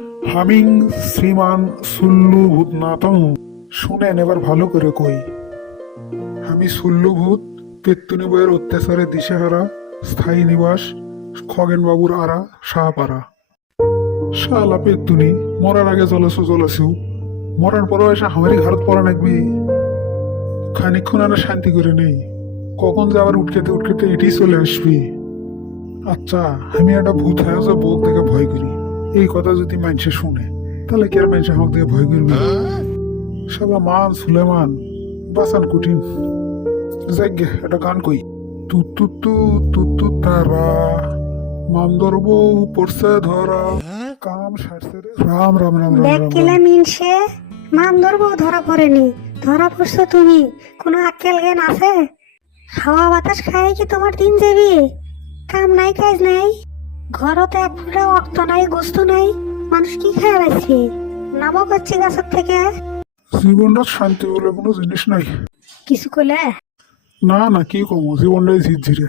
Humming শ্রীমান সুল্লু ভূতনাথং শুনেন এবার ভালো করে কই। আমি সুল্লু ভূত, পেত্তুনি বইয়ের অত্যাচারে দিশেহারা, স্থায়ী নিবাস, খগেনবাবুর আরা শাহপাড়া শালা পেত্তুনি, মরার আগে জলসু জলসু মরার পরও এসে আমারই ঘাড়ত পড়া নাকবি। খানিক্ষণ আর শান্তি করে নেই। কখন যে আবার উঠকেতে উঠকেতে এটি চলে আসবি। আচ্ছা আমি একটা ভূত হয়ে যে বউক থেকে ভয় করি। এই কথা যদি মানুষে শুনে তাহলে কি আর মানুষ আমাকে থেকে ভয় করবে? শালা মান সুলেমান বাসান কঠিন। যাইগে একটা গান কই। তু তু তু তু তু তারা মান্দর বউ পড়ছে ধরা। কাম সারছে রে। রাম রাম রাম রাম রাম কেলে মিনসে মান ধরবো ধরা পড়েনি। ধরা পড়ছো তুমি। কোনো আক্কেল জ্ঞান আছে? হাওয়া বাতাস খাই কি তোমার দিন যাবি কাম নাই কাজ নাই? ঘরতে এক ফুটা অক্ত নাই গোস্ত নাই মানুষ কি খেয়ে বেশি নামও করছি গাছের থেকে। জীবনটা শান্তি বলে কোনো জিনিস নাই। কিছু কলে না না কি কমো? জীবনটাই ঝিরঝিরে।